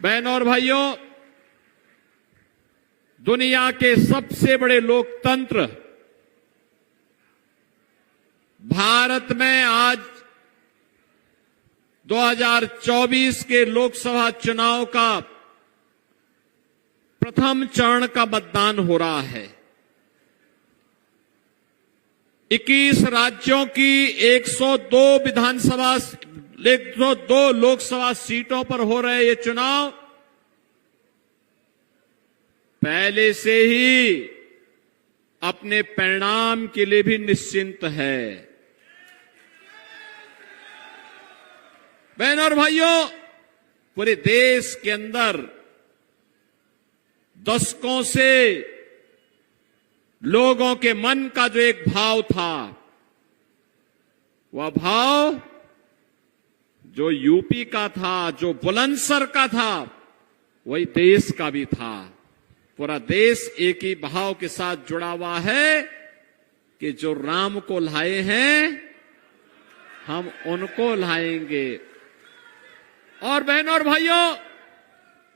बहनों और भाइयों, दुनिया के सबसे बड़े लोकतंत्र भारत में आज 2024 के लोकसभा चुनाव का प्रथम चरण का मतदान हो रहा है। 21 राज्यों की 102 लोकसभा सीटों पर हो रहे ये चुनाव पहले से ही अपने परिणाम के लिए भी निश्चिंत है। बहनों और भाइयों, पूरे देश के अंदर दशकों से लोगों के मन का जो एक भाव था, वह भाव जो यूपी का था, जो बुलंदशहर का था, वही देश का भी था। पूरा देश एक ही भाव के साथ जुड़ा हुआ है कि जो राम को लाए हैं हम उनको लाएंगे। और बहनों और भाइयों,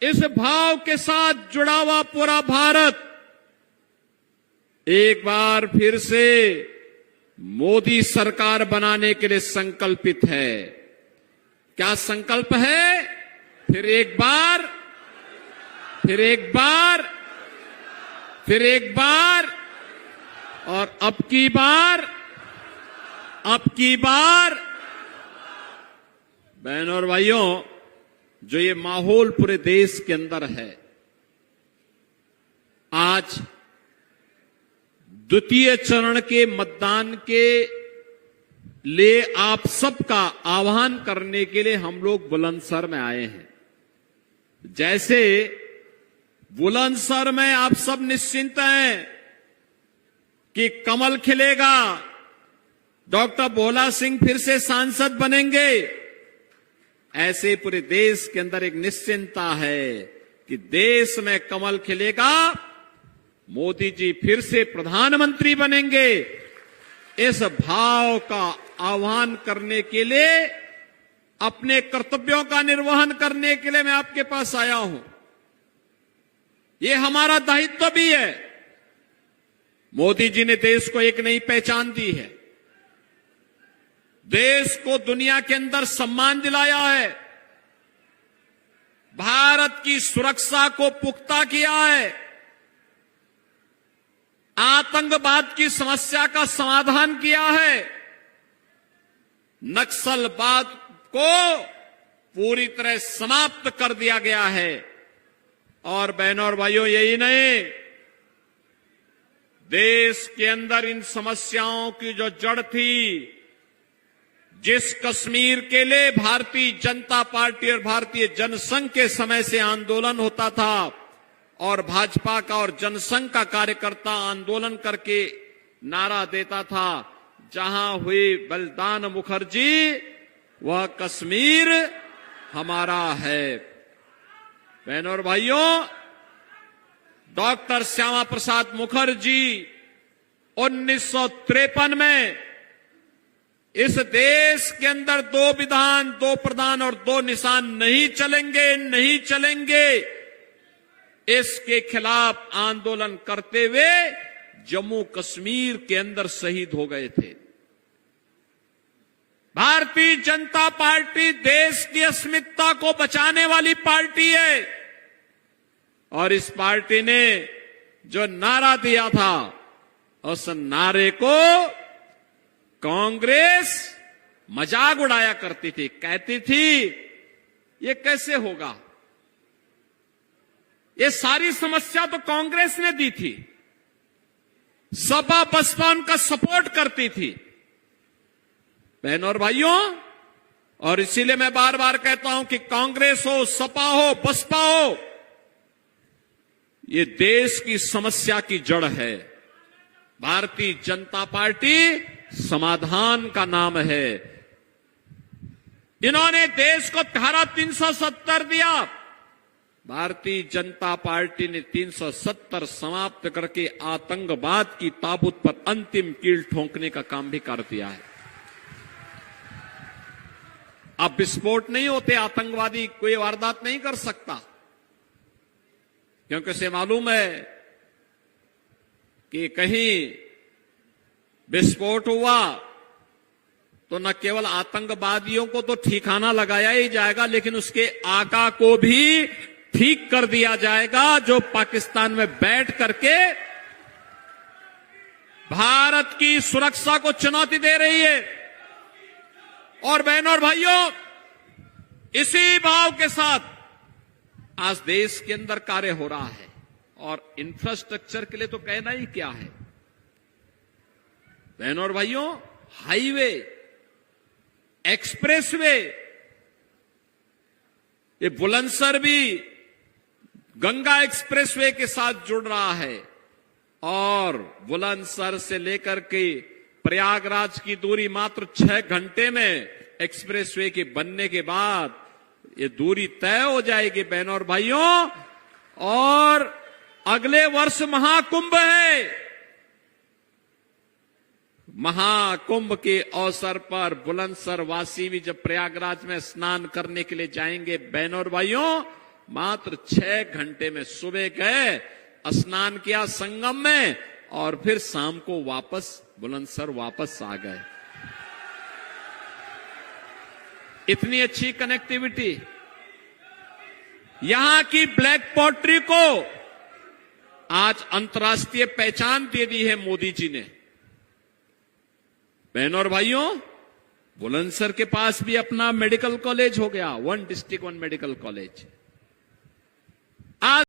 इस भाव के साथ जुड़ा हुआ पूरा भारत एक बार फिर से मोदी सरकार बनाने के लिए संकल्पित है। क्या संकल्प है? फिर एक बार, फिर एक बार, फिर एक बार और अब की बार, अब की बार। बहनों और भाइयों, जो ये माहौल पूरे देश के अंदर है, आज द्वितीय चरण के मतदान के लिए आप सबका आह्वान करने के लिए हम लोग बुलंदशहर में आए हैं। जैसे बुलंदशहर में आप सब निश्चिंत हैं कि कमल खिलेगा, डॉक्टर भोला सिंह फिर से सांसद बनेंगे, ऐसे पूरे देश के अंदर एक निश्चिंतता है कि देश में कमल खिलेगा, मोदी जी फिर से प्रधानमंत्री बनेंगे। इस भाव का आह्वान करने के लिए, अपने कर्तव्यों का निर्वहन करने के लिए मैं आपके पास आया हूं। ये हमारा दायित्व भी है। मोदी जी ने देश को एक नई पहचान दी है, देश को दुनिया के अंदर सम्मान दिलाया है, भारत की सुरक्षा को पुख्ता किया है, आतंकवाद की समस्या का समाधान किया है, नक्सलवाद को पूरी तरह समाप्त कर दिया गया है। और बहनों और भाइयों, यही नहीं, देश के अंदर इन समस्याओं की जो जड़ थी, जिस कश्मीर के लिए भारतीय जनता पार्टी और भारतीय जनसंघ के समय से आंदोलन होता था और भाजपा का और जनसंघ का कार्यकर्ता आंदोलन करके नारा देता था, जहां हुई बलिदान मुखर्जी, वह कश्मीर हमारा है। बहनों और भाइयों, डॉक्टर श्यामा प्रसाद मुखर्जी 1953 में इस देश के अंदर 2 विधान, 2 प्रधान और 2 निशान नहीं चलेंगे, नहीं चलेंगे, इसके खिलाफ आंदोलन करते हुए जम्मू कश्मीर के अंदर शहीद हो गए थे। भारतीय जनता पार्टी देश की अस्मिता को बचाने वाली पार्टी है और इस पार्टी ने जो नारा दिया था, उस नारे को कांग्रेस मजाक उड़ाया करती थी, कहती थी ये कैसे होगा, ये सारी समस्या तो कांग्रेस ने दी थी, सपा बसपा उनका सपोर्ट करती थी। बहनों और भाइयों, और इसीलिए मैं बार बार कहता हूं कि कांग्रेस हो, सपा हो, बसपा हो, ये देश की समस्या की जड़ है। भारतीय जनता पार्टी समाधान का नाम है। इन्होंने देश को धारा 370 दिया, भारतीय जनता पार्टी ने 370 समाप्त करके आतंकवाद की ताबूत पर अंतिम कील ठोंकने का काम भी कर दिया है। अब विस्फोट नहीं होते, आतंकवादी कोई वारदात नहीं कर सकता। क्योंकि उसे मालूम है कि कहीं विस्फोट हुआ तो न केवल आतंकवादियों को तो ठिकाना लगाया ही जाएगा, लेकिन उसके आका को भी ठीक कर दिया जाएगा, जो पाकिस्तान में बैठ करके भारत की सुरक्षा को चुनौती दे रही है। और बहनों और भाइयों, इसी भाव के साथ आज देश के अंदर कार्य हो रहा है। और इंफ्रास्ट्रक्चर के लिए तो कहना ही क्या है। बहनों और भाइयों, हाईवे, एक्सप्रेसवे, ये बुलंदशहर भी गंगा एक्सप्रेसवे के साथ जुड़ रहा है। और बुलंदशहर से लेकर के प्रयागराज की दूरी मात्र 6 घंटे में एक्सप्रेसवे के बनने के बाद ये दूरी तय हो जाएगी बहनों और भाइयों। और अगले वर्ष महाकुंभ है। महाकुंभ के अवसर पर बुलंदशहर वासी भी जब प्रयागराज में स्नान करने के लिए जाएंगे बहनों और भाइयों, मात्र 6 घंटे में सुबह गए, स्नान किया संगम में और फिर शाम को वापस बुलंदशहर वापस आ गए। इतनी अच्छी कनेक्टिविटी। यहां की ब्लैक पोट्री को आज अंतर्राष्ट्रीय पहचान दे दी है मोदी जी ने। बहनों और भाइयों, बुलंदशहर के पास भी अपना मेडिकल कॉलेज हो गया, 1 डिस्ट्रिक्ट 1 मेडिकल कॉलेज। आज